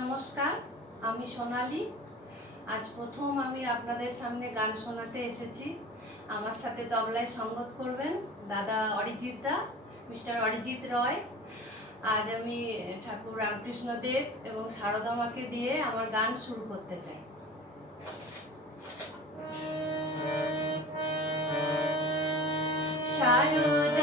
নমস্কার, আমি সোনালী। আজ প্রথম আমি আপনাদের সামনে গান শোনাতে এসেছি। আমার সাথে তবলায় সঙ্গত করবেন দাদা অরিজিৎ দা, মিস্টার অরিজিৎ রয়। আজ আমি ঠাকুর রামকৃষ্ণদেব এবং সারদা মাকে দিয়ে আমার গান শুরু করতে চাই। শারদ